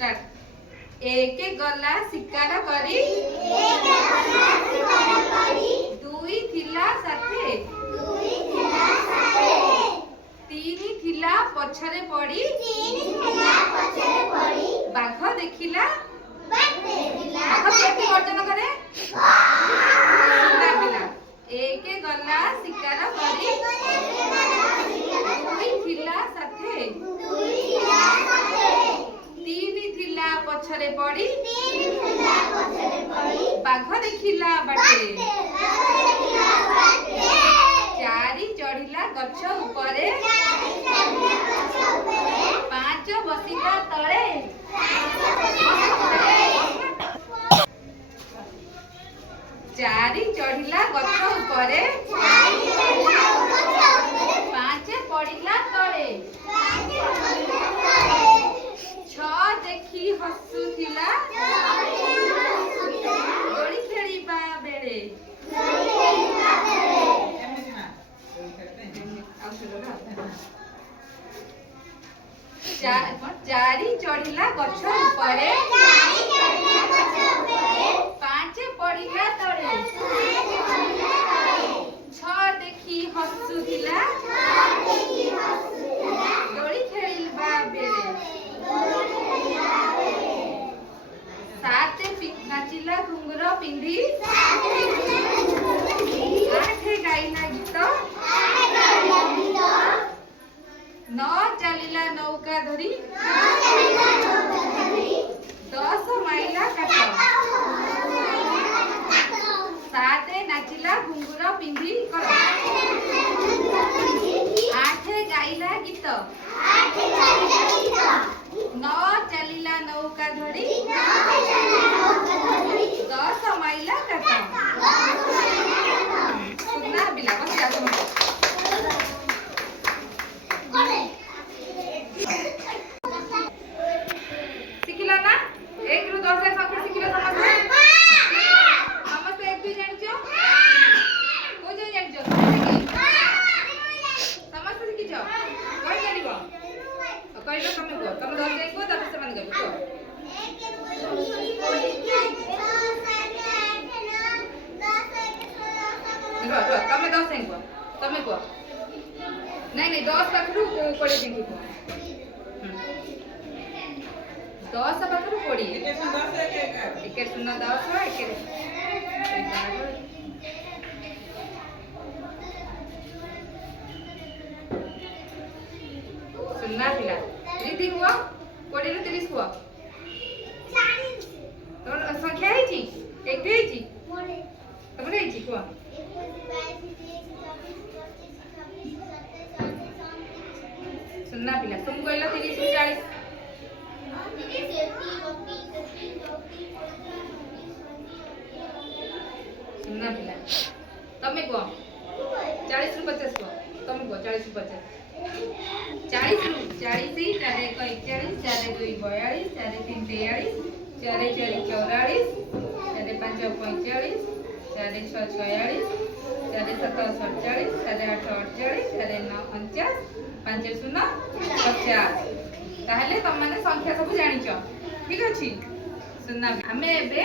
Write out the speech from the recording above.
Start. एक गला शिकार करी दुई थिला साथे तीन थिला पछरे पड़ी बाघ देखिला बाघ केमती गर्जन करे सुना पिला। एक गला शिकार करी दुई थिला साथे तीन थिला पछरे पड़ी बाघ देखिला बाटे चारि चढ़िला गछ उपरे पांच बसिला तले चारि चढ़िला गछ उपरे पांच पड़िला तले छ देखी हसुथिला दोली खेलिबा बेले चारि चढ़िला गछ उपरे पांच पड़िला तले छ देखी हसुथिला दोली खेलिबा बेले सात नाचिला घुंगर पिंधी आठ गाइला गीत नौ चलिला नौका धरी 10 माइला काट सात नाचिला घुंगर पिंधी आठ गाइला गीत नौ चलिला नौका धरी 10 माइला काट सुना बिला बस शिखिला ना 1 रु 10 संख्या शिखिला समझ समस्त एक भी जानिचो को जे जानिचो समस्त शिखिचो कोई जानिबो कहलो तमे को तमे 10 एक को तब से मान गयो को तमे 10 एक को तमे को नहीं 10 पाखरु कोड़े दिंकी को 10 पाखरु कोड़ी एके सुना 10 एके सुनना पिला रिद्धि हुआ कोड़ी रे 30 हुआ तो संख्या है जी एक है जी तमरे है जी को सुनना पिला तुम कहला 30 रु 40 सुनना पिला तमे को 40 रु 50 को तमे को 40 रु 50 40 रु 40 ही 4 1 41 4 2 42 4 3 43 4 4 44 4 5 45 4 6 46 4 7 47 4 8 48 4 9 49 5 0 50 ताहले तुम माने संख्या सब जानिछ ठीक अछि सुनना हमें एबे